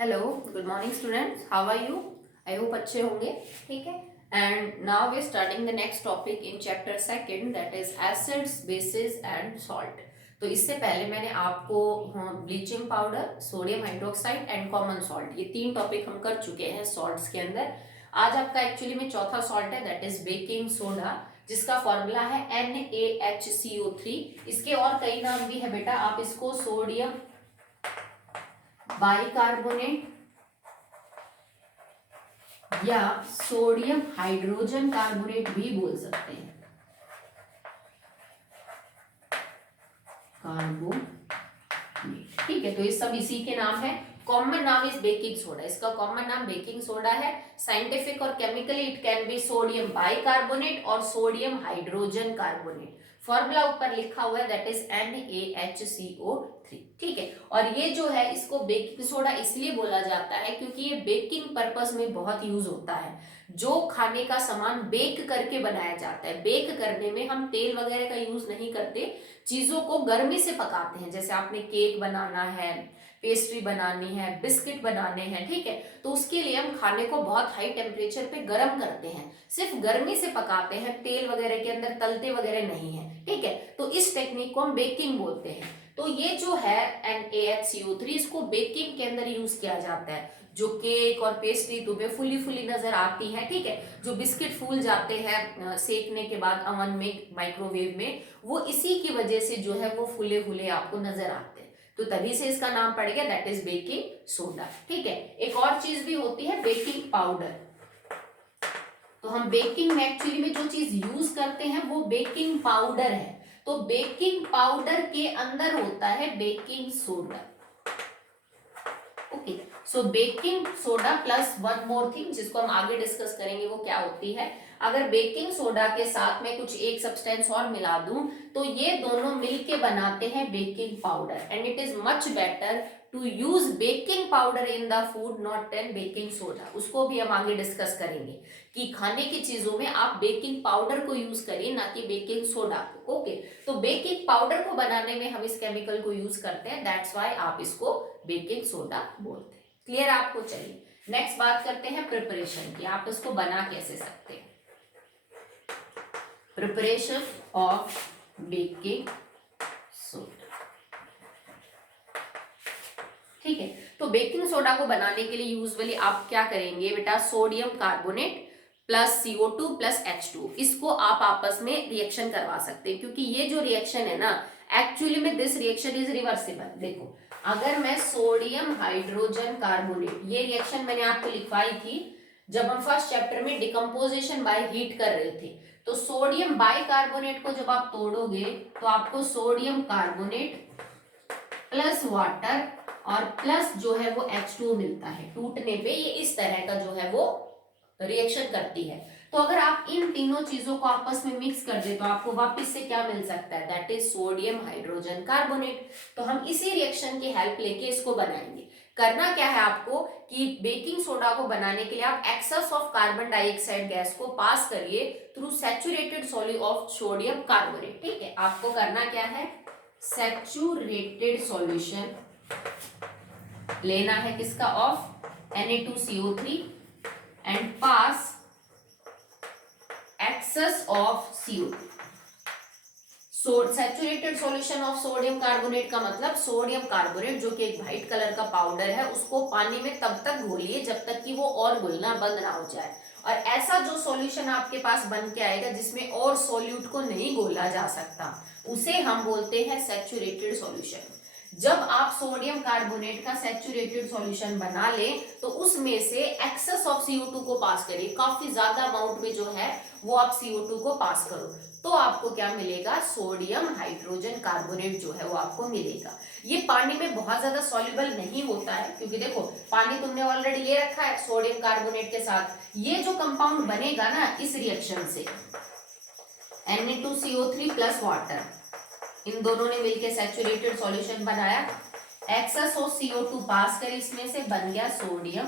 Hello, good morning students, how are you? I hope अच्छे होंगे. ठीक है. And now we starting the next topic in chapter second, that is acids, bases and salt. तो इससे पहले मैंने आपको bleaching powder, sodium hydroxide and common salt, ये तीन टॉपिक हम कर चुके हैं सॉल्ट्स के अंदर. आज आपका एक्चुअली में चौथा सॉल्ट है, दैट इज बेकिंग सोडा, जिसका फॉर्मूला है NaHCO3. इसके और कई नाम भी है बेटा, आप इसको सोडियम बाइकार्बोनेट या सोडियम हाइड्रोजन कार्बोनेट भी बोल सकते हैं. कार्बोनेट, ठीक है. तो ये सब इसी के नाम है. कॉमन नाम इज बेकिंग सोडा. इसका कॉमन नाम बेकिंग सोडा है. साइंटिफिक और chemically it can be sodium bicarbonate और सोडियम हाइड्रोजन कार्बोनेट. फॉर्मूला ऊपर लिखा हुआ है, दैट इज NaHCO3. ठीक है. और ये जो है, इसको बेकिंग सोडा इसलिए बोला जाता है क्योंकि ये बेकिंग पर्पस में बहुत यूज होता है. जो खाने का सामान बेक करके बनाया जाता है, बेक करने में हम तेल वगैरह का यूज नहीं करते, चीजों को गर्मी से पकाते हैं. जैसे आपने केक बनाना है, पेस्ट्री बनानी है, बिस्किट बनाने हैं, ठीक है, तो उसके लिए हम खाने को बहुत हाई टेम्परेचर पे गर्म करते हैं, सिर्फ गर्मी से पकाते हैं, तेल वगैरह के अंदर तलते वगैरह नहीं है. ठीक है. तो इस टेक्निक को हम बेकिंग बोलते हैं. तो ये जो है NaHCO3, इसको बेकिंग के अंदर यूज किया जाता है. जो केक और पेस्ट्री तुम्हें फुली फुली नजर आती है, ठीक है, जो बिस्किट फूल जाते हैं सेकने के बाद अवन में, माइक्रोवेव में, वो इसी की वजह से जो है वो फूले फूले आपको नजर आते हैं. तो तभी से इसका नाम पड़ गया, दैट इज बेकिंग सोडा. ठीक है. एक और चीज भी होती है, बेकिंग पाउडर. तो हम बेकिंग में एक्चुअली में जो चीज यूज करते हैं वो बेकिंग पाउडर है. तो बेकिंग पाउडर के अंदर होता है baking soda. Okay. So baking soda plus one more thing, जिसको हम आगे डिस्कस करेंगे, वो क्या होती है. अगर बेकिंग सोडा के साथ में कुछ एक सब्सटेंस और मिला दूं, तो ये दोनों मिलके बनाते हैं baking powder. And it is much better to use baking powder in the food, not than baking soda. उसको भी हम आगे डिस्कस करेंगे कि खाने की चीजों में आप बेकिंग पाउडर को यूज करिए, ना कि बेकिंग सोडा को. ओके. तो बेकिंग पाउडर को बनाने में हम इस केमिकल को यूज करते हैं, दैट्स व्हाई आप इसको बेकिंग सोडा बोलते हैं. क्लियर आपको? चलिए नेक्स्ट बात करते हैं प्रिपरेशन की. आप इसको बना कैसे सकते हैं. Preparation of baking soda. ठीक है. तो बेकिंग सोडा को बनाने के लिए यूजुअली आप क्या करेंगे बेटा, sodium carbonate plus CO2 plus H2, इसको आप आपस में रिएक्शन करवा सकते हैं. क्योंकि ये जो रिएक्शन है ना, एक्चुअली में दिस रिएक्शन इज रिवर्सिबल. देखो, अगर मैं सोडियम हाइड्रोजन कार्बोनेट, ये रिएक्शन मैंने आपको लिखवाई थी जब हम फर्स्ट चैप्टर में डिकम्पोजिशन बाय हीट कर रहे थे. तो सोडियम बाइकार्बोनेट को जब आप तोड़ोगे तो आपको सोडियम कार्बोनेट प्लस वाटर और प्लस जो है वो H2 मिलता है. टूटने पे ये इस तरह का जो है वो रिएक्शन करती है. तो अगर आप इन तीनों चीजों को आपस में मिक्स कर दे तो आपको वापस से क्या मिल सकता है, that is sodium hydrogen carbonate. तो हम इसी रिएक्शन की हेल्प लेके इसको बनाएंगे. करना क्या है आपको कि बेकिंग सोडा को बनाने के लिए आप excess of carbon dioxide gas को पास करिए through saturated solution of sodium carbonate. ठीक है. आपको करना क्या है, सैचुरेटेड सॉल्यूशन लेना है किसका, of Na2CO3 and pass excess of CO2. Saturated solution of sodium carbonate का मतलब सोडियम कार्बोनेट जो कि एक व्हाइट कलर का पाउडर है, उसको पानी में तब तक घोलिए जब तक कि वो और घुलना बंद ना हो जाए. और ऐसा जो सॉल्यूशन आपके पास बन के आएगा जिसमें और सॉल्यूट को नहीं घोला जा सकता, उसे हम बोलते हैं सैचुरेटेड सॉल्यूशन. जब आप सोडियम कार्बोनेट का सैचुरेटेड सॉल्यूशन बना लें तो उसमें से एक्सेस ऑफ CO2 को पास करिए. काफी ज्यादा अमाउंट में जो है वो आप CO2 को पास करो, तो आपको क्या मिलेगा, सोडियम हाइड्रोजन कार्बोनेट जो है वो आपको मिलेगा. ये पानी में बहुत ज्यादा सॉल्युबल नहीं होता है, क्योंकि देखो पानी तुमने ऑलरेडी ले रखा है सोडियम कार्बोनेट के साथ. ये जो कंपाउंड बनेगा ना इस रिएक्शन से, Na2CO3 प्लस वाटर, इन दोनों ने मिलकर सैचुरेटेड सॉल्यूशन बनाया. एक्सेस ऑफ CO2 पास कर, इसमें से बन गया sodium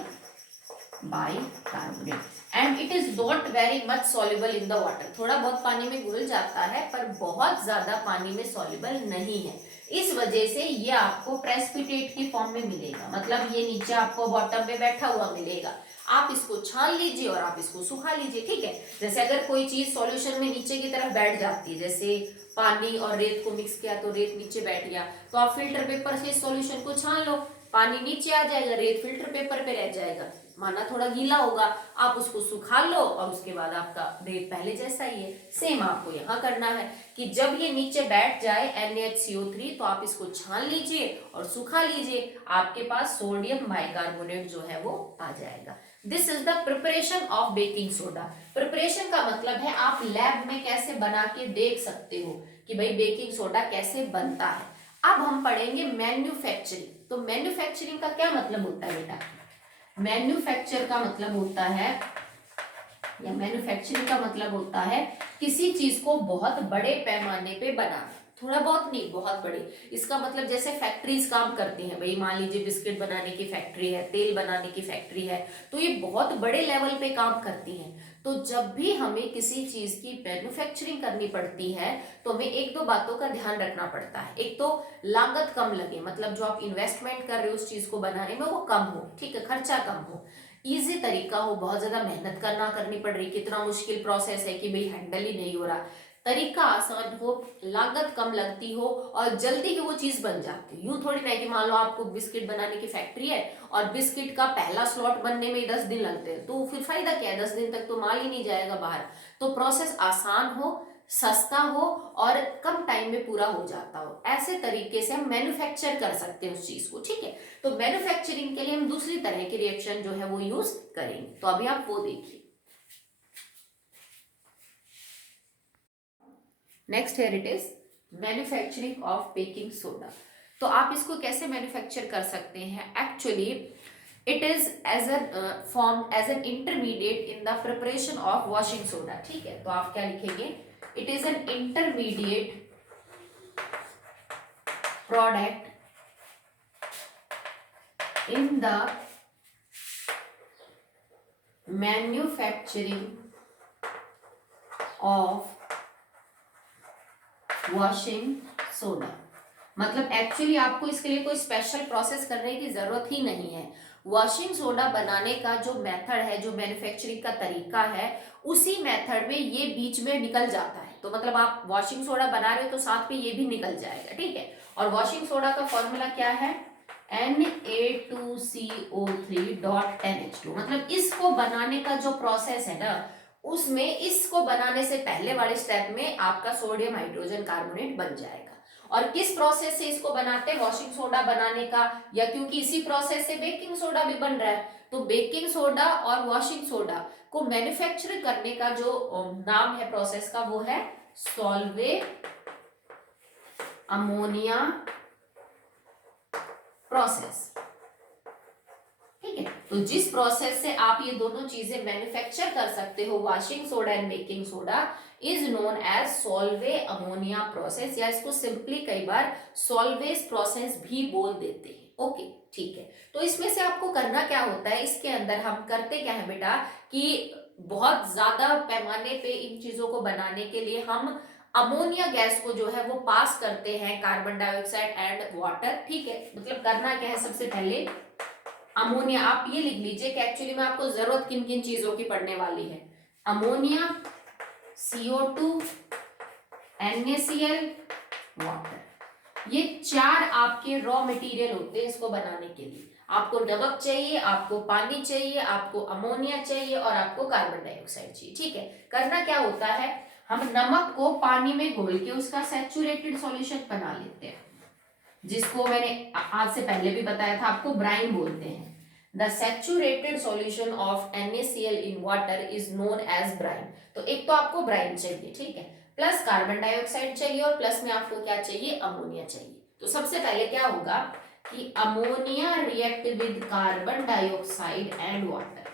bicarbonate. And it is not very much soluble in the water. थोड़ा बहुत पानी में घुल जाता है पर बहुत ज्यादा पानी में सॉल्युबल नहीं है. इस वजह से ये आपको प्रेसिपिटेट की फॉर्म में मिलेगा, मतलब ये नीचे आपको बॉटम पे बैठा हुआ मिलेगा। आप इसको छान लीजिए और आप इसको सुखा लीजिए, ठीक है। जैसे अगर कोई चीज सॉल्यूशन में नीचे की तरफ बैठ जाती है, जैसे पानी और रेत को मिक्स किया तो रेत नीचे बैठ गया, तो आप फिल्टर पेपर से सॉल्यूशन को छान लो, पानी नीचे आ जाएगा, रेत फिल्टर पेपर पे रह जाएगा, माना थोड़ा गीला होगा, आप उसको सुखा लो और उसके बाद आपका रेत पहले जैसा ही है। सेम आपको यहाँ करना है कि जब ये नीचे बैठ जाए NaHCO3 तो आप इसको छान लीजिए और सुखा लीजिए, आपके पास सोडियम बाइकार्बोनेट जो है वो आ जाएगा। This is the preparation of baking soda. Preparation का मतलब है आप लैब में कैसे बना के देख सकते हो कि भाई बेकिंग सोडा कैसे बनता है। अब हम पढ़ेंगे मैन्युफैक्चरिंग। तो मैन्युफैक्चरिंग का क्या मतलब होता है बेटा? मैन्युफैक्चर का मतलब होता है, या मैन्युफैक्चरिंग का मतलब होता है किसी चीज को बहुत बड़े पैमाने पे बनाना, थोड़ा बहुत नहीं, बहुत बड़े। इसका मतलब जैसे फैक्ट्रीज काम करती हैं, भाई मान लीजिए बिस्किट बनाने की फैक्ट्री है, तेल बनाने की फैक्ट्री है, तो ये बहुत बड़े लेवल पे काम करती हैं। तो जब भी हमें किसी चीज की मैन्युफैक्चरिंग करनी पड़ती है तो हमें एक दो बातों का ध्यान रखना पड़ता है। एक तो लागत कम लगे, मतलब जो आप इन्वेस्टमेंट कर रहे हो उस चीज को बनाने में वो कम हो, ठीक है, खर्चा कम हो, इजी तरीका हो, बहुत ज्यादा मेहनत करना करनी पड़ रही, कितना मुश्किल प्रोसेस है कि भाई हैंडल ही नहीं हो रहा, तरीका आसान हो, लागत कम लगती हो और जल्दी ही वो चीज बन जाती है। यूं थोड़ी ना कि मान लो आपको बिस्किट बनाने की फैक्ट्री है और बिस्किट का पहला स्लॉट बनने में 10 दिन लगते हैं, तो फिर फायदा क्या है, 10 दिन तक तो माल ही नहीं जाएगा बाहर। तो प्रोसेस आसान हो, सस्ता हो और कम टाइम में पूरा हो जाता हो, ऐसे तरीके से हम मैन्युफैक्चर कर सकते हैं उस चीज को, ठीक है। तो मैन्युफैक्चरिंग के लिए हम दूसरी तरह की रिएक्शन जो है वो यूज करेंगे, तो अभी आप वो देखिए। Next here it is manufacturing of baking soda. तो आप इसको कैसे मैन्युफैक्चर कर सकते हैं? Actually it is as an form as an intermediate in the preparation of washing soda, ठीक है। तो आप क्या लिखेंगे? It is an intermediate product in the manufacturing of washing soda। मतलब एक्चुअली आपको इसके लिए कोई स्पेशल प्रोसेस करने की जरूरत ही नहीं है। वॉशिंग सोडा बनाने का जो मेथड है, जो मैन्युफैक्चरिंग का तरीका है, उसी मेथड में ये बीच में निकल जाता है। तो मतलब आप वॉशिंग सोडा बना रहे हो तो साथ में ये भी निकल जाएगा, ठीक है। और वॉशिंग सोडा का फॉर्मूला क्या है? Na2CO3.NH2। मतलब इसको बनाने का जो प्रोसेस है ना, उसमें इसको बनाने से पहले वाले स्टेप में आपका सोडियम हाइड्रोजन कार्बोनेट बन जाएगा। और किस प्रोसेस से इसको बनाते हैं? वॉशिंग सोडा बनाने का, या क्योंकि इसी प्रोसेस से बेकिंग सोडा भी बन रहा है, तो बेकिंग सोडा और वॉशिंग सोडा को मैन्युफैक्चर करने का जो नाम है प्रोसेस का, वो है सॉल्वे अमोनिया प्रोसेस, ठीक है। तो जिस प्रोसेस से आप ये दोनों चीजें मैन्युफैक्चर कर सकते हो, washing soda and baking soda, is known as Solvay ammonia process, या इसको सिंपली कई बार सॉल्वेज प्रोसेस भी बोल देते हैं। ओके, ठीक है। तो इसमें से आपको करना क्या होता है, इसके अंदर हम करते क्या है बेटा कि बहुत ज्यादा पैमाने पे इन चीजों को बनाने के लिए हम अमोनिया गैस को जो है वो पास करते हैं कार्बन डाइऑक्साइड एंड वाटर, ठीक है। मतलब करना क्या है, सबसे पहले अमोनिया, आप ये लिख लीजिए कि एक्चुअली में आपको जरूरत किन किन चीजों की पड़ने वाली है। अमोनिया, CO2, NaCl, वाटर, ये चार आपके रॉ मटेरियल होते हैं इसको बनाने के लिए। आपको नमक चाहिए, आपको पानी चाहिए, आपको अमोनिया चाहिए और आपको कार्बन डाइऑक्साइड चाहिए, ठीक है। करना क्या होता है, हम नमक को पानी में घोल के उसका सैचुरेटेड सॉल्यूशन बना लेते हैं, जिसको मैंने आज से पहले भी बताया था आपको ब्राइन बोलते हैं। The saturated solution of NaCl in water is known as brine. तो एक तो आपको ब्राइन चाहिए, ठीक है, प्लस कार्बन डाइऑक्साइड चाहिए और प्लस में आपको क्या चाहिए, अमोनिया चाहिए। तो सबसे पहले क्या होगा कि ammonia react with carbon dioxide and water,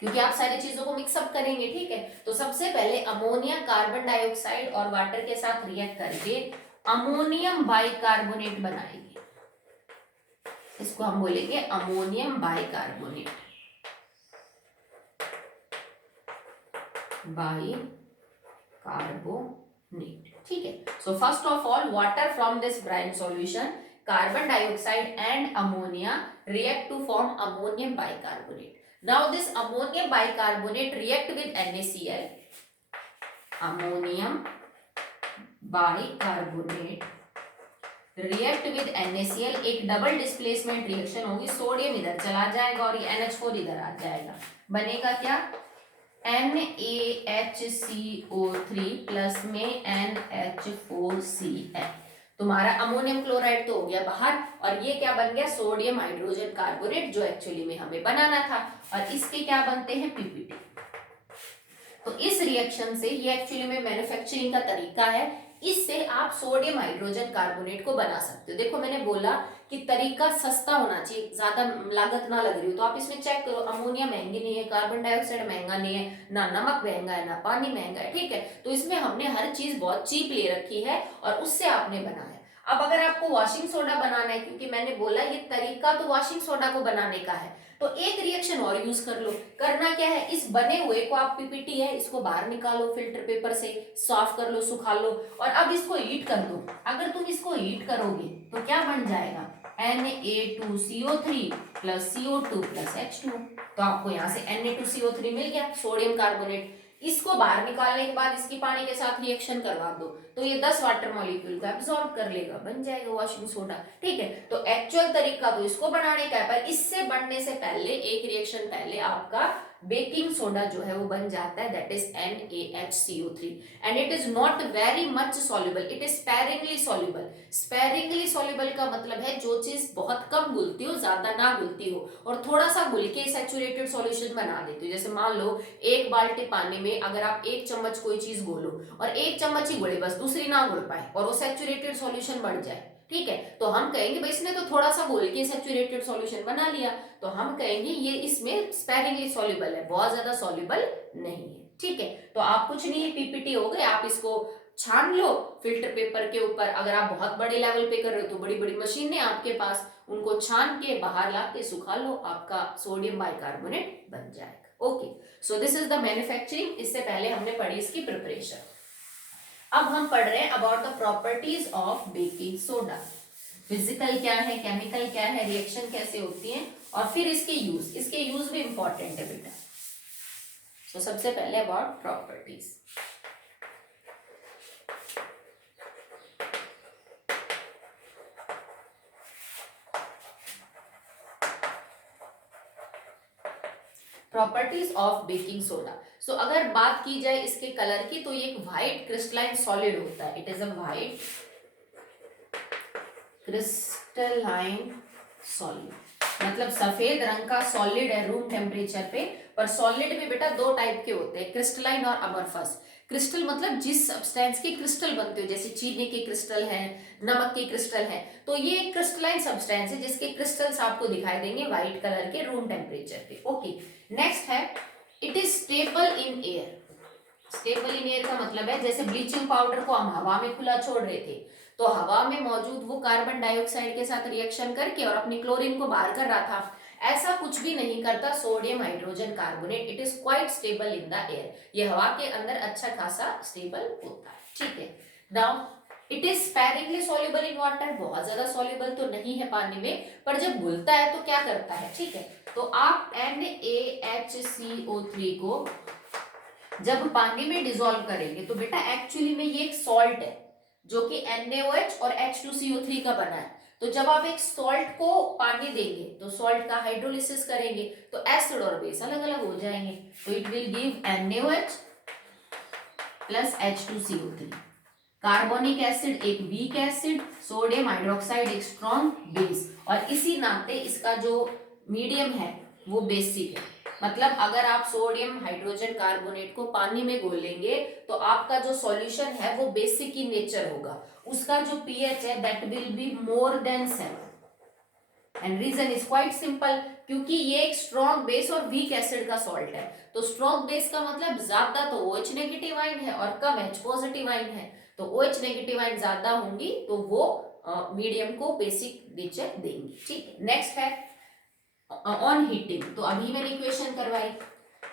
क्योंकि आप सारी चीजों को मिक्सअप करेंगे, ठीक है। तो सबसे पहले अमोनिया कार्बन डाइऑक्साइड और वाटर के साथ रिएक्ट करके अमोनियम बाइकार्बोनेट बनाएंगे, इसको हम बोलेंगे अमोनियम बाइकार्बोनेट, बाइकार्बोनेट, नीट, ठीक है। So first of all water from this brine solution, carbon dioxide and ammonia react to form ammonium bicarbonate. Now this ammonium bicarbonate react with NaCl, ammonium bicarbonate react with NaCl, एक double displacement reaction होगी, sodium इधर चला जाएगा और ये NH4 इधर आ जाएगा, बनेगा क्या NaHCO3 प्लस में NH4Cl, तुम्हारा अमोनियम क्लोराइड तो हो गया बाहर और ये क्या बन गया सोडियम हाइड्रोजन कार्बोनेट जो एक्चुअली में हमें बनाना था, और इसके क्या बनते हैं PPT। तो इस रिएक्शन से ये एक्चुअली में मैन्युफैक्चरिंग का तरीका है, इससे आप सोडियम हाइड्रोजन कार्बोनेट को बना सकते हो। देखो मैंने बोला कि तरीका सस्ता होना चाहिए, ज्यादा लागत ना लग रही हो, तो आप इसमें चेक करो अमोनिया महंगी नहीं है, कार्बन डाइऑक्साइड महंगा नहीं है, ना नमक महंगा है, ना पानी महंगा है, ठीक है। तो इसमें हमने हर चीज बहुत चीप ले रखी है और उससे आपने बनाया। अब अगर आपको वॉशिंग सोडा बनाना है, क्योंकि मैंने बोला ये तरीका तो वॉशिंग सोडा को बनाने का है, तो एक रिएक्शन और यूज कर लो। करना क्या है, इस बने हुए को आप पीपीटी है इसको बाहर निकालो, फिल्टर पेपर से साफ कर लो, सुखा लो, और अब इसको हीट कर दो। अगर तुम इसको हीट करोगे तो क्या बन जाएगा Na2CO3 plus CO2 plus H2, तो आपको यहाँ से Na2CO3 मिल गया सोडियम कार्बोनेट। इसको बाहर निकालने के बाद इसकी पानी के साथ रिएक्शन करवा दो तो ये 10 वाटर मॉलिक्यूल को एब्सॉर्ब कर लेगा, बन जाएगा वॉशिंग सोडा, ठीक है। तो एक्चुअल तरीका तो इसको बनाने का है, पर इससे बनने से पहले एक रिएक्शन पहले आपका बेकिंग सोडा जो है वो बन जाता है, that is NaHCO3 and it is not very much soluble, it is sparingly soluble. Sparingly soluble का मतलब है जो चीज बहुत कम घुलती हो, ज्यादा ना घुलती हो, और थोड़ा सा घुल के सैचुरेटेड सॉल्यूशन बना देती हो। जैसे मान लो एक बाल्टी पानी में अगर आप 1 चम्मच कोई चीज घोलो और 1 चम्मच ही घोले, बस दूसरी ना घुल पाए और वो सैचुरेटेड सॉल्यूशन बढ़ जाए, ठीक है, तो हम कहेंगे भाई इसने तो थोड़ा सा घोल के सैचुरेटेड सॉल्यूशन बना लिया, तो हम कहेंगे ये इसमें स्पेरिंगली सॉल्युबल है, बहुत ज्यादा सॉल्युबल नहीं है, ठीक है। तो आप कुछ नहीं, पीपीटी हो गए, आप इसको छान लो फिल्टर पेपर के ऊपर। अगर आप बहुत बड़े लेवल पे कर रहे हो तो बड़ी बड़ी मशीनें आपके पास, उनको छान के बाहर ला के सुखा लो, आपका सोडियम बाइकार्बोनेट बन जाएगा। Okay, so this is the manufacturing. इससे पहले हमने पढ़ी इसकी प्रिपरेशन। अब हम पढ़ रहे हैं about the properties of baking soda. Physical क्या है, केमिकल क्या है, रिएक्शन कैसे होती है, और फिर इसके यूज भी इंपॉर्टेंट है बेटा। तो सबसे पहले about properties. Properties of baking soda. So अगर बात की जाए इसके कलर की, तो ये एक व्हाइट क्रिस्टलाइन सॉलिड होता है, it is a white crystalline solid, मतलब सफेद रंग का सॉलिड है रूम टेम्परेचर पे। पर सॉलिड में बेटा 2 टाइप के होते हैं, क्रिस्टलाइन और अमorphous। क्रिस्टल मतलब जिस सब्सटेंस के क्रिस्टल बनते हो, जैसे चीनी के क्रिस्टल है, नमक के क्रिस्टल है, तो ये एक क्रिस्टलाइन सब्सटेंस है जिसके क्रिस्टल्स आपको दिखाई देंगे व्हाइट कलर के रूम टेम्परेचर पे। ओके, नेक्स्ट है it is stable in air. Stable in air का मतलब है जैसे ब्लीचिंग पाउडर को हम हवा में खुला छोड़ रहे थे, तो हवा में मौजूद वो कार्बन डाइऑक्साइड के साथ रिएक्शन करके और अपनी क्लोरीन को बाहर कर रहा था, ऐसा कुछ भी नहीं करता sodium hydrogen carbonate. It is quite stable in the air, ये हवा के अंदर अच्छा खासा स्टेबल होता है, ठीक है। Now it is sparingly soluble in water, बहुत ज्यादा सॉल्युबल तो नहीं है पानी में, पर जब घुलता है तो क्या करता है, ठीक है। तो आप NaHCO3 को जब पानी में डिसॉल्व करेंगे तो बेटा एक्चुअली में ये एक सॉल्ट है जो कि NaOH और H2CO3 का बना है। तो जब आप एक सॉल्ट को पानी देंगे तो सॉल्ट का हाइड्रोलिसिस करेंगे तो एसिड और बेस अलग अलग हो जाएंगे, तो it will give NaOH plus H2CO3। Carbonic acid एक वीक एसिड, सोडियम हाइड्रोक्साइड एक स्ट्रॉन्ग बेस, और इसी नाते इसका जो मीडियम है वो बेसिक है। मतलब अगर आप सोडियम हाइड्रोजन कार्बोनेट को पानी में घोलेंगे तो आपका जो सॉल्यूशन है वो बेसिक इन नेचर होगा, उसका जो पीएच है that will be more than 7। And reason is quite simple, क्योंकि ये एक स्ट्रॉन्ग बेस और वीक एसिड का सॉल्ट है। तो स्ट्रॉन्ग बेस का मतलब ज्यादा तो OH नेगेटिव आयन है और कम H पॉजिटिव आयन है, तो OH नेगेटिव आयन ज्यादा होंगी तो वो मीडियम को बेसिक नेचर देंगी, ठीक है। नेक्स्ट है ऑन हीटिंग। तो अभी मैंने इक्वेशन करवाई,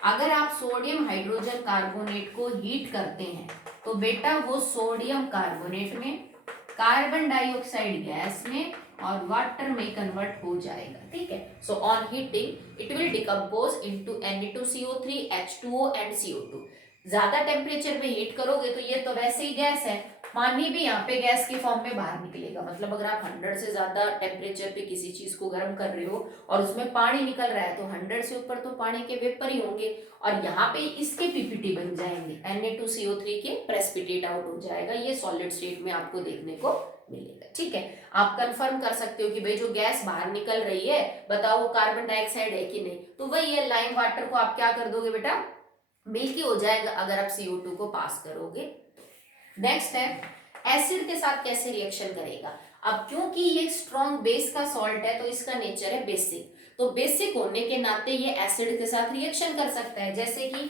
अगर आप सोडियम हाइड्रोजन कार्बोनेट को हीट करते हैं तो बेटा वो सोडियम कार्बोनेट में, कार्बन डाइऑक्साइड गैस में और वाटर में कन्वर्ट हो जाएगा, ठीक है। So on heating it will decompose into Na2CO3, H2O and CO2। ज्यादा टेम्परेचर में हीट करोगे तो ये तो वैसे ही गैस है, पानी भी यहाँ पे गैस के फॉर्म में बाहर निकलेगा। मतलब अगर आप 100 से ज्यादा टेम्परेचर पे किसी चीज को गर्म कर रहे हो और उसमें पानी निकल रहा है तो 100 से ऊपर तो पानी के वेपर ही होंगे, और यहाँ पे इसके पीपीटी बन जाएंगे, Na2CO3 के प्रेसिपिटेट आउट हो जाएगा। ये सॉलिड स्टेट में आपको देखने को मिलेगा, ठीक है। आप कंफर्म कर सकते हो कि भाई जो गैस बाहर निकल रही है बताओ वो कार्बन डाइऑक्साइड है कि नहीं, तो वही है, लाइम वाटर को आप क्या कर दोगे बेटा, मिल्की हो जाएगा अगर आप CO2 को पास करोगे। नेक्स्ट है एसिड के साथ कैसे रिएक्शन करेगा। अब क्योंकि ये स्ट्रॉन्ग बेस का सॉल्ट है तो इसका नेचर है बेसिक, तो बेसिक होने के नाते ये एसिड के साथ रिएक्शन कर सकता है, जैसे कि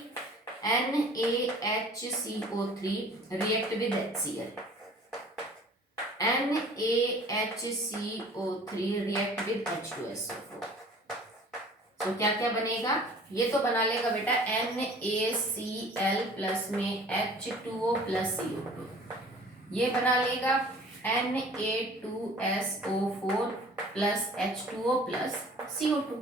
NaHCO3 react with HCl, NaHCO3 react with H2SO4। तो क्या क्या बनेगा, ये तो बना लेगा बेटा NaCl प्लस में H2O प्लस CO2, ये बना लेगा Na2SO4 plus H2O plus CO2।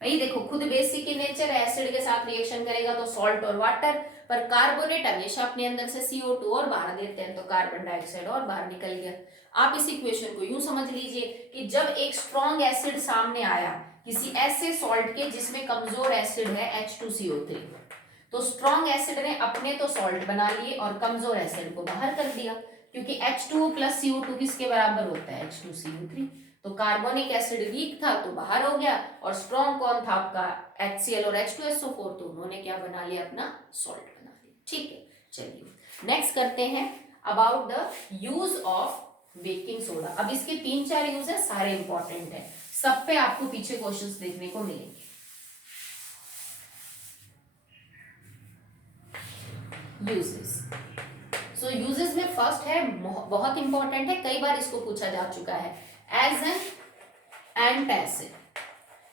भाई देखो खुद बेसिक की नेचर है, एसिड के साथ रिएक्शन करेगा तो सॉल्ट और वाटर, पर कार्बोनेट हमेशा अपने अंदर से CO2 और बाहर देते हैं तो कार्बन डाइऑक्साइड और बाहर निकल गया। आप इस इक्वेशन को यूं समझ लीजिए कि जब एक स्ट्रॉन्ग एसिड सामने आया किसी ऐसे सॉल्ट के जिसमें कमजोर एसिड है H2CO3, तो स्ट्रॉन्ग एसिड ने अपने तो सॉल्ट बना लिए और कमजोर एसिड को बाहर कर दिया, क्योंकि H2O प्लस CO2 किसके बराबर होता है, H2CO3। तो कार्बोनिक एसिड वीक था तो बाहर हो गया, और स्ट्रॉन्ग कौन था आपका, HCl और H2SO4, तो उन्होंने क्या बना लिया, अपना सॉल्ट बना लिया, ठीक है। चलिए नेक्स्ट करते हैं about the use of baking soda. अब इसके 3-4 यूज है, सारे इंपॉर्टेंट है, सब पे आपको पीछे क्वेश्चंस देखने को मिलेंगे। यूजेस, सो यूजेस में फर्स्ट है, बहुत इंपॉर्टेंट है, कई बार इसको पूछा जा चुका है, एज एन एंटासिड।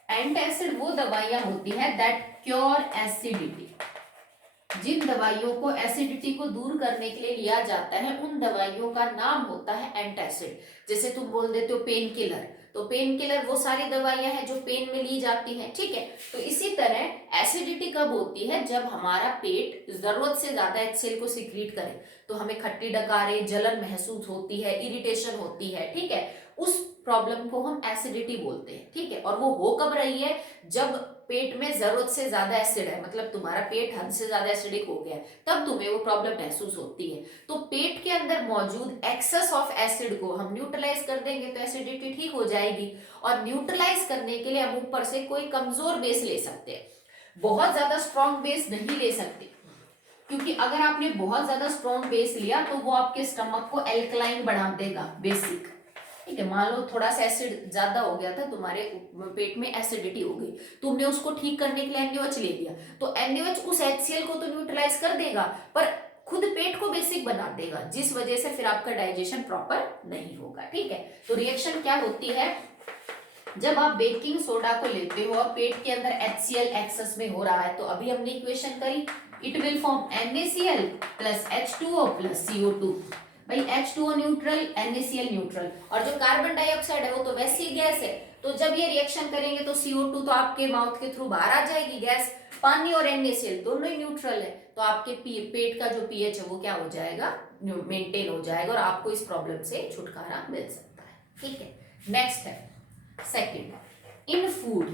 एंटासिड वो दवाइयां होती है दैट क्योर एसिडिटी, जिन दवाइयों को एसिडिटी को दूर करने के लिए लिया जाता है उन दवाइयों का नाम होता है एंटासिड। जैसे तुम बोल देते हो पेन किलर, तो पेन किलर वो सारी दवाइयां हैं जो पेन में ली जाती हैं, ठीक है। तो इसी तरह एसिडिटी कब होती है, जब हमारा पेट जरूरत से ज्यादा HCl को सिक्रीट करे, तो हमें खट्टी डकारे, जलन महसूस होती है, इरिटेशन होती है, ठीक है। उस प्रॉब्लम को हम एसिडिटी बोलते हैं, ठीक है। और वो हो कब रही है, जब पेट में जरूरत से ज्यादा एसिड है, मतलब तुम्हारा पेट हद से ज्यादा एसिडिक हो गया है, तब तुम्हें वो प्रॉब्लम महसूस होती है। तो पेट के अंदर मौजूद एक्सेस ऑफ एसिड को हम न्यूट्रलाइज कर देंगे तो एसिडिटी ठीक हो जाएगी। और न्यूट्रलाइज करने के लिए हम ऊपर से कोई कमजोर बेस ले सकते हैं, बहुत ज्यादा स्ट्रॉन्ग बेस नहीं ले सकते, क्योंकि अगर आपने बहुत ज्यादा स्ट्रॉन्ग बेस लिया तो वो आपके स्टमक को एल्कलाइन बना देगा, बेसिक, ठीक है। मान लो थोड़ा सा एसिड ज्यादा हो गया था, तुम्हारे पेट में एसिडिटी हो गई, तुमने उसको ठीक करने के लिए NaOH ले लिया, तो NaOH उस HCl को तो न्यूट्रलाइज कर देगा पर खुद पेट को बेसिक बना देगा, जिस वजह से फिर आपका डाइजेशन प्रॉपर नहीं होगा, ठीक है। तो रिएक्शन क्या होती है, जब आप बेकिंग सोडा को लेते हो और पेट के अंदर HCl एक्सेस में हो रहा है, तो अभी हमने इक्वेशन करी, it will form NaCl plus H2O plus CO2। भाई H2O न्यूट्रल, NaCl न्यूट्रल, और जो कार्बन डाइऑक्साइड है वो तो वैसे ही गैस है, तो जब ये रिएक्शन करेंगे तो CO2 तो आपके माउथ के थ्रू बाहर आ जाएगी गैस, पानी और NaCl दोनों ही न्यूट्रल है, तो आपके पेट का जो pH है वो क्या हो जाएगा, मेंटेन हो जाएगा, और आपको इस प्रॉब्लम से छुटकारा मिल सकता है, ठीक है। नेक्स्ट है सेकंड, इन फूड,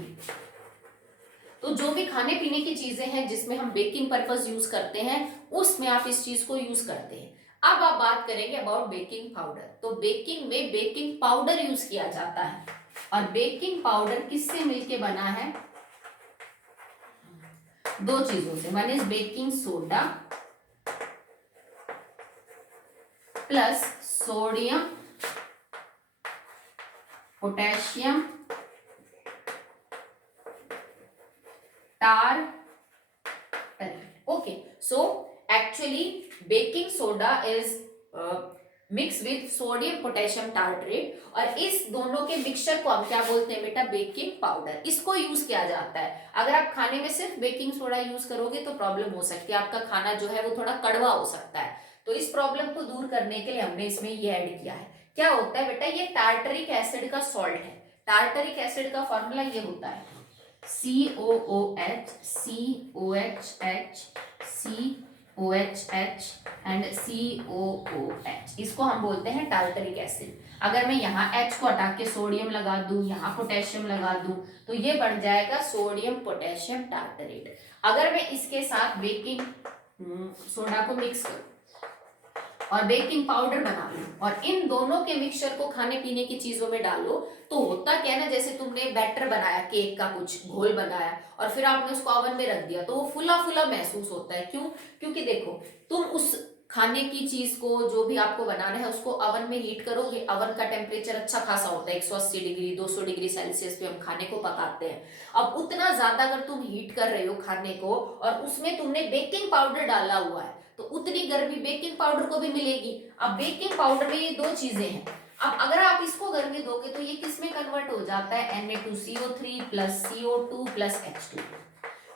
तो जो भी खाने पीने की चीजें हैं जिसमें हम बेकिंग पर्पस यूज करते हैं उसमें आप इस चीज को यूज करते हैं। अब आप बात करेंगे अबाउट बेकिंग पाउडर, तो बेकिंग में बेकिंग पाउडर यूज किया जाता है, और बेकिंग पाउडर किससे मिलके बना है, दो चीजों से, one is baking soda plus sodium potassium tar okay, so actually baking soda is mixed with sodium potassium tartrate, और इस दोनों के मिक्सचर को हम क्या बोलते हैं बेटा, बेकिंग पाउडर। इसको यूज किया जाता है, अगर आप खाने में सिर्फ बेकिंग सोडा यूज करोगे तो प्रॉब्लम हो सकती है, आपका खाना जो है वो थोड़ा कड़वा हो सकता है, तो इस प्रॉब्लम को दूर करने के लिए हमने इसमें ये ऐड किया है। क्या होता है बेटा, ये टार्टरिक एसिड का सॉल्ट है। टार्टरिक एसिड का फॉर्मूला ये होता है COOH COHH COHH and COOH। इसको हम बोलते हैं टार्टरिक एसिड। अगर मैं यहाँ H को हटा के सोडियम लगा दूं, यहाँ पोटेशियम लगा दूं, तो ये बन जाएगा सोडियम पोटेशियम टार्टरेट। अगर मैं इसके साथ बेकिंग सोडा को मिक्स करूं और बेकिंग पाउडर बना लो और इन दोनों के मिक्सचर को खाने पीने की चीजों में डालो, तो होता क्या है ना, जैसे तुमने बैटर बनाया, केक का कुछ घोल बनाया और फिर आपने उसको ओवन में रख दिया, तो वो फुला फुला महसूस होता है। क्यों? क्योंकि देखो, तुम उस खाने की चीज को, जो भी आपको बनाना है, उसको ओवन में हीट करोगे। ओवन का टेम्परेचर अच्छा खासा होता है, 180 डिग्री 200 डिग्री सेल्सियस पे हम खाने को पकाते हैं। अब उतना ज्यादा अगर तुम हीट कर रहे हो खाने को और उसमें तुमने बेकिंग पाउडर डाला हुआ है, तो उतनी गर्मी बेकिंग पाउडर को भी मिलेगी। अब बेकिंग पाउडर में ये दो चीजें हैं। अब अगर आप इसको गर्मी दोगे तो ये किस में कन्वर्ट हो जाता है, Na2CO3 plus CO2 plus H2।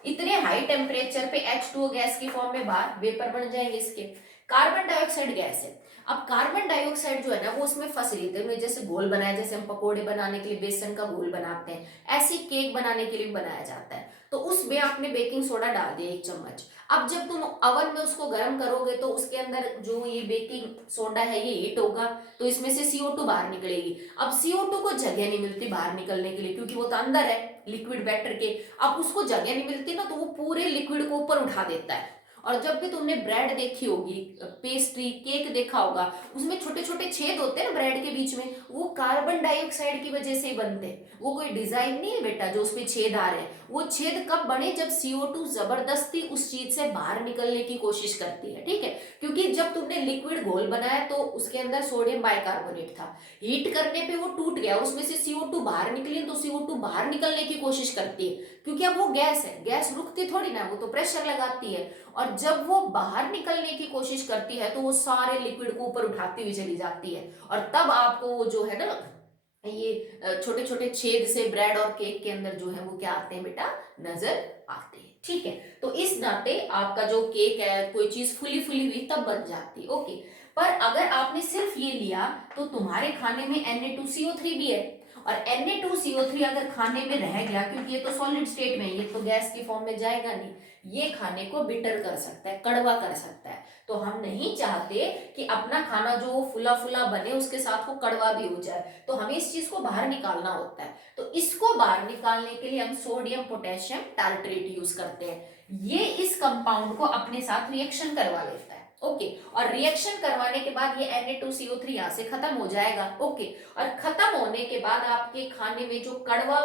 इतने हाई टेम्परेचर पे H2O गैस की फॉर्म में बाहर वेपर बन जाएंगे इसके। कार्बन डाइऑक्साइड गैस है। अब कार्बन डाइऑक्साइड जो है ना, वो उसमें फंस रही है। जैसे घोल बनाया, जैसे हम पकोड़े बनाने के लिए बेसन का घोल बनाते हैं, ऐसे केक बनाने के लिए बनाया जाता है। तो उसमें आपने बेकिंग सोडा डाल दिया 1 चम्मच। अब जब तुम ओवन में उसको गर्म करोगे तो उसके अंदर जो ये बेकिंग सोडा है ये हीट होगा, तो इसमें से CO2 बाहर निकलेगी। अब CO2 को जगह नहीं मिलती बाहर निकलने के लिए, क्योंकि वो तो अंदर है लिक्विड बैटर के। अब उसको जगह नहीं मिलती ना, तो वो पूरे लिक्विड को ऊपर उठा देता है। और जब भी तुमने ब्रेड देखी होगी, पेस्ट्री, केक देखा होगा, उसमें छोटे छोटे छेद होते हैं ना ब्रेड के बीच में, वो कार्बन डाइऑक्साइड की वजह से ही बनते हैं। वो कोई डिजाइन नहीं है बेटा जो उसमें छेद आ रहे हैं। वो छेद कब बने, जब CO2 जबरदस्ती उस चीज से बाहर निकलने की कोशिश करती है। ठीक है, क्योंकि जब तुमने लिक्विड घोल बनाया तो उसके अंदर सोडियम बाइकार्बोनेट था, हीट करने पे वो टूट गया, उसमें से CO2 बाहर निकली, तो CO2 बाहर निकलने की कोशिश करती है, क्योंकि अब वो गैस है, गैस रुकती थोड़ी ना, वो तो प्रेशर लगाती है। और जब वो बाहर निकलने की कोशिश करती है तो वो सारे लिक्विड को ऊपर उठाती हुई चली जाती है, और तब आपको वो जो है ना, ये छोटे छोटे छेद से ब्रेड और केक के अंदर जो है वो क्या आते हैं बेटा, नजर आते हैं। ठीक है, तो इस नाते आपका जो केक है, कोई चीज फुली फुली हुई तब बन जाती है। ओके, पर अगर आपने सिर्फ ये लिया तो तुम्हारे खाने में Na2CO3 भी है, और Na2CO3 अगर खाने में रह गया, क्योंकि ये तो सॉलिड स्टेट में है, ये तो गैस की फॉर्म में जाएगा नहीं, ये खाने को बिटर कर सकता है, कड़वा कर सकता है। तो हम नहीं चाहते कि अपना खाना जो फुला फुला बने उसके साथ वो कड़वा भी हो जाए, तो हमें इस चीज को बाहर निकालना होता है। तो इसको बाहर निकालने के लिए हम सोडियम पोटेशियम टार्टरेट यूज करते हैं। ये इस कंपाउंड को अपने साथ रिएक्शन करवा लेता है। ओके, और रिएक्शन करवाने के बाद ये Na2CO3 यहाँ से खत्म हो जाएगा। ओके, और खत्म होने के बाद आपके खाने में जो कड़वा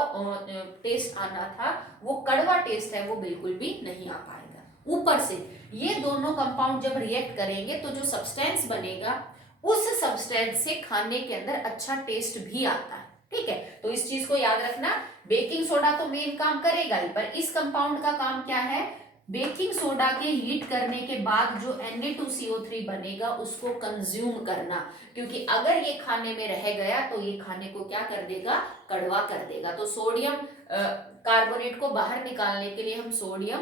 टेस्ट आना था, वो कड़वा टेस्ट है वो बिल्कुल भी नहीं आ पाएगा। ऊपर से ये दोनों कंपाउंड जब रिएक्ट करेंगे तो जो सब्सटेंस बनेगा, उस सब्सटेंस से खाने के अंदर अच्छा टेस्ट भी आता है। ठीक है, तो इस चीज को याद रखना। बेकिंग सोडा तो मेन काम करेगा ही, पर इस कंपाउंड का काम क्या है, बेकिंग सोडा के हीट करने के बाद जो Na2CO3 बनेगा उसको कंज्यूम करना, क्योंकि अगर ये खाने में रह गया तो ये खाने को क्या कर देगा, कड़वा कर देगा। तो सोडियम कार्बोनेट को बाहर निकालने के लिए हम सोडियम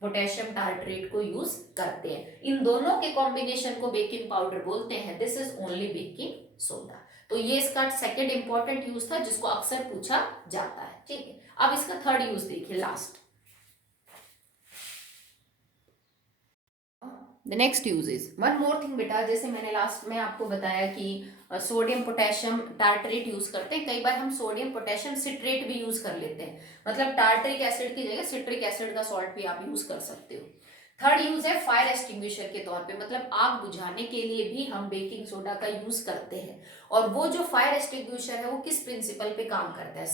पोटेशियम टार्टरेट को यूज करते हैं। इन दोनों के कॉम्बिनेशन को बेकिंग पाउडर बोलते हैं। This is only baking soda. तो ये इसका सेकंड इंपॉर्टेंट यूज था जिसको अक्सर पूछा जाता है। ठीक है, अब इसका थर्ड यूज देखिए, last. The next use is one more thing बेटा, जैसे मैंने लास्ट में आपको बताया कि सोडियम पोटेशियम टार्टरेट यूज करते हैं। कई बार हम सोडियम पोटेशियम सिट्रेट भी यूज कर लेते हैं, मतलब टार्टरिक एसिड की जगह सिट्रिक एसिड का सॉल्ट भी आप यूज कर सकते हो। थर्ड यूज है फायर एक्सटिंग्विशर के तौर पे, मतलब आग बुझाने के लिए भी हम बेकिंग सोडा का यूज करते हैं। और वो जो फायर एक्सटिंग्विशर है वो किस प्रिंसिपल पे काम करता है,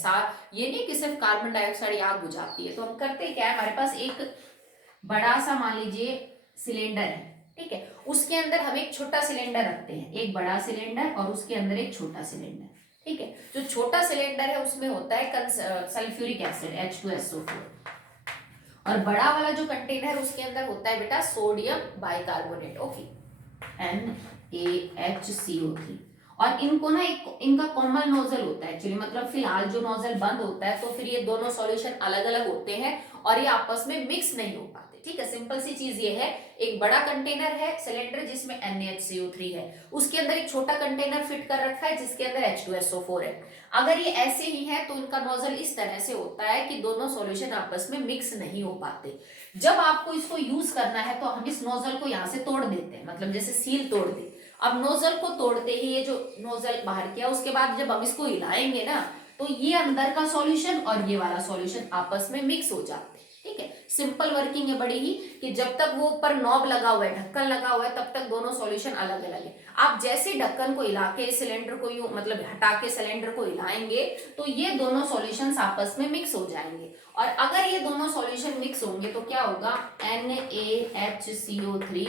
ये नहीं कि सिर्फ कार्बन डाइऑक्साइड आग बुझाती है। तो हम करते क्या है, हमारे पास एक बड़ा सा मान लीजिए सिलेंडर है, ठीक है, उसके अंदर हम एक छोटा सिलेंडर रखते हैं, एक बड़ा सिलेंडर और उसके अंदर एक छोटा सिलेंडर। ठीक है, जो छोटा सिलेंडर है उसमें होता है सल्फ्यूरिक एसिड H2SO4, और बड़ा वाला जो कंटेनर उसके अंदर होता है बेटा सोडियम बाइकार्बोनेट, ओके, NaHCO3। और इनको ना एक इनका कॉमन नोजल होता है एक्चुअली, मतलब फिलहाल जो नोजल बंद होता है तो फिर ये दोनों सॉल्यूशन अलग अलग होते हैं और ये आपस में मिक्स नहीं हो पाते। ठीक है, सिंपल सी चीज ये है, एक बड़ा कंटेनर है सिलेंडर जिसमें NaHCO3 है, उसके अंदर एक छोटा कंटेनर फिट कर रखा है जिसके अंदर H2SO4 है। अगर ये ऐसे ही है तो इनका नोजल इस तरह से होता है कि दोनों सॉल्यूशन आपस में मिक्स नहीं हो पाते। जब आपको इसको यूज करना है तो हम इस नोजल को यहाँ से तोड़ देते हैं, मतलब जैसे सील तोड़ दी। अब नोजल को तोड़ते ही ये जो नोजल बाहर किया, उसके बाद जब हम इसको हिलाएंगे ना तो ये अंदर का सॉल्यूशन और ये वाला सॉल्यूशन आपस में मिक्स हो जाते हैं। ठीक है, सिंपल वर्किंग है बड़ी ही, कि जब तक वो ऊपर नॉब लगा हुआ है, ढक्कन लगा हुआ है, तब तक दोनों सॉल्यूशन अलग अलग है। आप जैसे ढक्कन को हिला के सिलेंडर को यूं मतलब हटा के सिलेंडर को हिलाएंगे तो ये दोनों सॉल्यूशंस आपस में मिक्स हो जाएंगे। और अगर ये दोनों सॉल्यूशन मिक्स होंगे तो क्या होगा, NaHCO3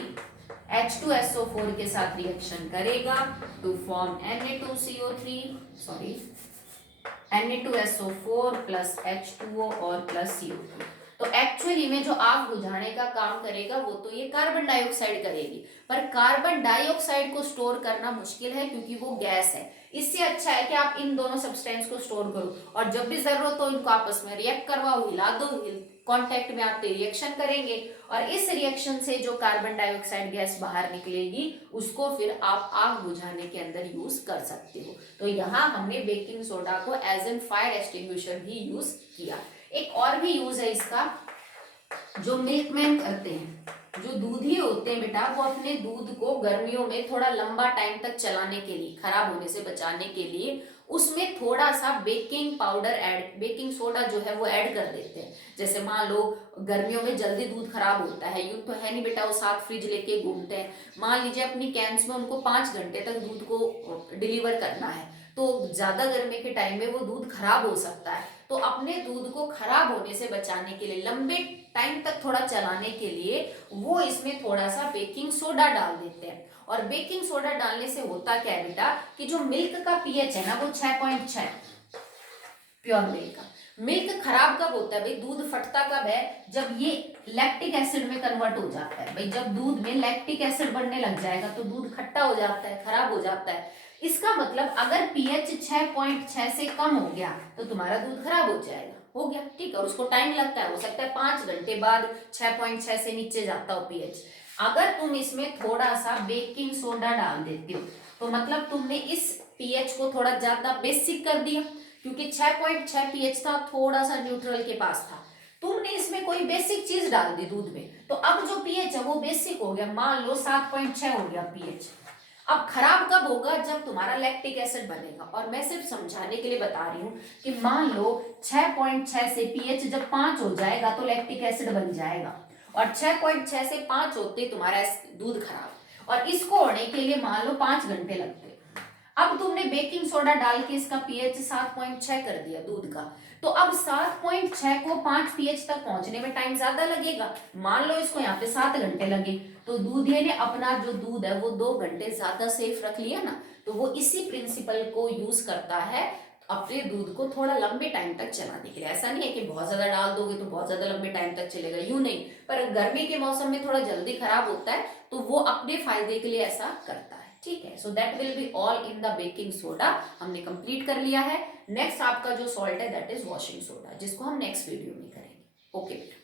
H2SO4 के साथ रिएक्शन करेगा to form Na2SO4 plus H2O और प्लस CO2। तो एक्चुअली में जो आग बुझाने का काम करेगा वो तो ये कार्बन डाइऑक्साइड करेगी, पर कार्बन डाइऑक्साइड को स्टोर करना मुश्किल है क्योंकि वो गैस है। इससे अच्छा है कि आप इन दोनों सब्सटेंस को स्टोर करो और जब भी जरूरत हो इनको आपस में रिएक्ट करवाओ, हिला दो, कांटेक्ट में आते रिएक्शन करेंगे और इस रिएक्शन से जो कार्बन डाइऑक्साइड गैस बाहर निकलेगी उसको फिर आप आग बुझाने के अंदर यूज कर सकते हो। तो यहाँ हमने बेकिंग सोडा को एज एन फायर एक्सटिंग्विशर भी यूज किया। एक और भी यूज है इसका, जो मिल्कमैन करते हैं, जो दूधी होते हैं बेटा, वो अपने दूध को गर्मियों में थोड़ा लंबा टाइम तक चलाने के लिए, खराब होने से बचाने के लिए उसमें थोड़ा सा baking powder add, baking soda जो है वो ऐड कर देते हैं। जैसे मान लो गर्मियों में जल्दी दूध खराब होता है, यूं तो है नहीं बेटा वो साथ फ्रिज लेके घूमते हैं, मान लीजिए अपनी कैंस में उनको 5 घंटे तक दूध को डिलीवर करना है, तो ज्यादा गर्मी के टाइम में वो दूध खराब हो सकता है। तो अपने दूध को खराब होने से बचाने के लिए, लंबे टाइम तक थोड़ा चलाने के लिए वो इसमें थोड़ा सा बेकिंग सोडा डाल देते हैं। और बेकिंग सोडा डालने से होता क्या है बेटा, कि जो मिल्क का पीएच है ना वो 6.6, प्योर मिल्क का। मिल्क खराब कब होता है भाई, दूध फटता कब है, जब ये लैक्टिक एसिड में कन्वर्ट हो जाता है। भाई जब दूध में लैक्टिक एसिड बनने लग जाएगा तो दूध खट्टा हो जाता है, खराब हो जाता है। इसका मतलब अगर पीएच 6.6 से कम हो गया तो तुम्हारा दूध खराब हो जाएगा, हो गया ठीक है। और उसको टाइम लगता है, हो सकता है 5 घंटे बाद 6.6 से नीचे जाता हो पीएच। अगर तुम इसमें थोड़ा सा बेकिंग सोडा डाल देते हो तो मतलब तुमने इस पीएच को थोड़ा ज्यादा बेसिक कर दिया, क्योंकि 6.6 पीएच था, थोड़ा सा न्यूट्रल के पास था। तुमने इसमें कोई बेसिक चीज डाल दी दूध में, तो अब जो पीएच है वो बेसिक हो गया, मान लो 7.6 हो गया पीएच। अब खराब कब होगा, जब तुम्हारा लैक्टिक एसिड बनेगा। और मैं सिर्फ समझाने के लिए बता रही हूँ कि मान लो 6.6 से पीएच जब 5 हो जाएगा तो लैक्टिक एसिड बन जाएगा, और 6.6 से 5 होते तुम्हारा दूध खराब, और इसको होने के लिए मान लो 5 घंटे लगते। अब तुमने बेकिंग सोडा डाल के इसका पीएच 7.6 कर दिया दूध का, तो अब 7.6 को 5 पीएच तक पहुंचने में टाइम ज्यादा लगेगा। मान लो इसको यहाँ पे 7 घंटे लगे, तो दूधिये ने अपना जो दूध है वो 2 घंटे ज्यादा सेफ रख लिया ना। तो वो इसी प्रिंसिपल को यूज करता है अपने दूध को थोड़ा लंबे टाइम तक चलाने के लिए। ऐसा नहीं है कि बहुत ज्यादा डाल दोगे तो बहुत ज्यादा लंबे टाइम तक चलेगा, यूं नहीं, पर गर्मी के मौसम में थोड़ा जल्दी खराब होता है तो वो अपने फायदे के लिए ऐसा करता है। ठीक है, so that will be all in the baking soda, हमने कंप्लीट कर लिया है। नेक्स्ट आपका जो सॉल्ट है दैट इज वॉशिंग सोडा, जिसको हम नेक्स्ट वीडियो में करेंगे। ओके।